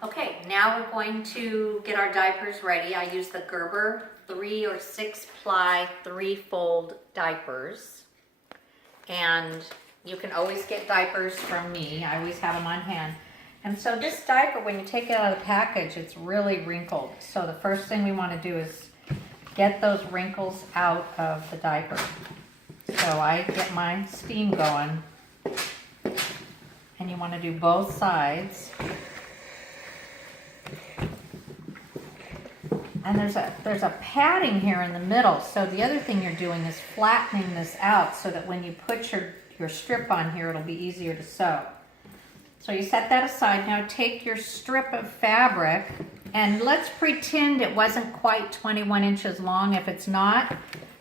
Okay, now we're going to get our diapers ready. I use the Gerber 3 or 6 ply 3-fold diapers. And you can always get diapers from me. I always have them on hand. And so this diaper, when you take it out of the package, it's really wrinkled. So the first thing we want to do is get those wrinkles out of the diaper. So I get my steam going. And you want to do both sides. And there's a padding here in the middle. So the other thing you're doing is flattening this out so that when you put your strip on here, it'll be easier to sew. So you set that aside. Now take your strip of fabric and let's pretend it wasn't quite 21 inches long. If it's not,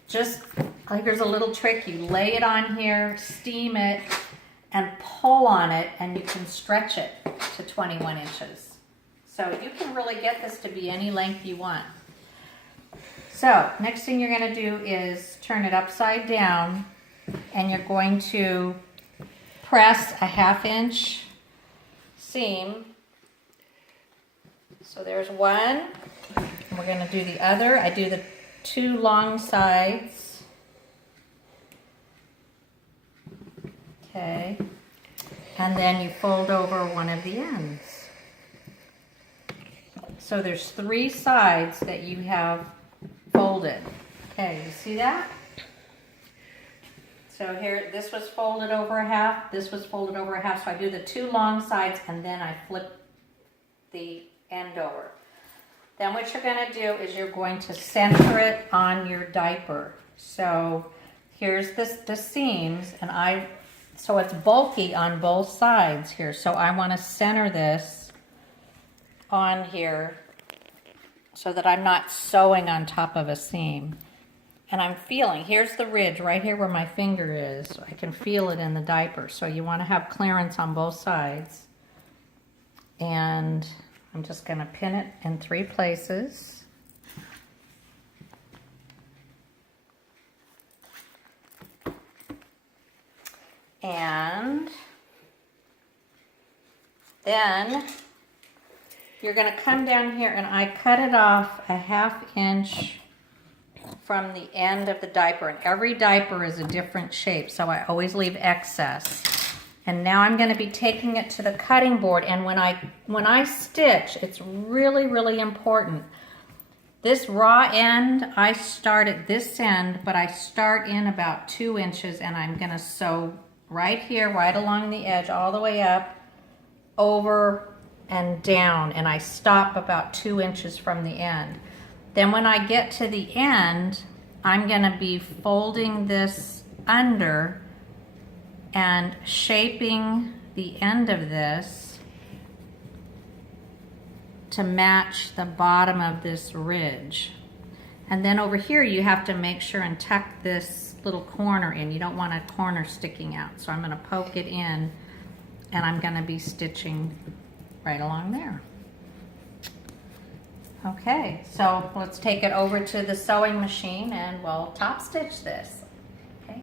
just, here's a little trick. You lay it on here, steam it, and pull on it, and you can stretch it to 21 inches. So you can really get this to be any length you want. So next thing you're going to do is turn it upside down, and you're going to press a 1/2 inch seam. So there's one. We're going to do the other. I do the 2 long sides. Okay. And then you fold over one of the ends. So there's 3 sides that you have folded. Okay, you see that? So here, this was folded over a 1/2, this was folded over a 1/2, so I do the 2 long sides and then I flip the end over. Then what you're going to do is you're going to center it on your diaper. So here's the seams, and so it's bulky on both sides here, so I want to center this on here so that I'm not sewing on top of a seam. And I'm feeling, here's the ridge right here where my finger is. I can feel it in the diaper. So you want to have clearance on both sides. And I'm just going to pin it in 3 places. And then you're going to come down here, and I cut it off a 1/2 inch from the end of the diaper, and every diaper is a different shape, so I always leave excess. And now I'm going to be taking it to the cutting board, and when I stitch, it's really, really important. This raw end, I start at this end, but I start in about 2 inches, and I'm going to sew right here, right along the edge, all the way up, over and down, and I stop about 2 inches from the end. Then when I get to the end, I'm going to be folding this under and shaping the end of this to match the bottom of this ridge. And then over here you have to make sure and tuck this little corner in. You don't want a corner sticking out. So I'm going to poke it in, and I'm going to be stitching right along there. Okay, so let's take it over to the sewing machine and we'll top stitch this.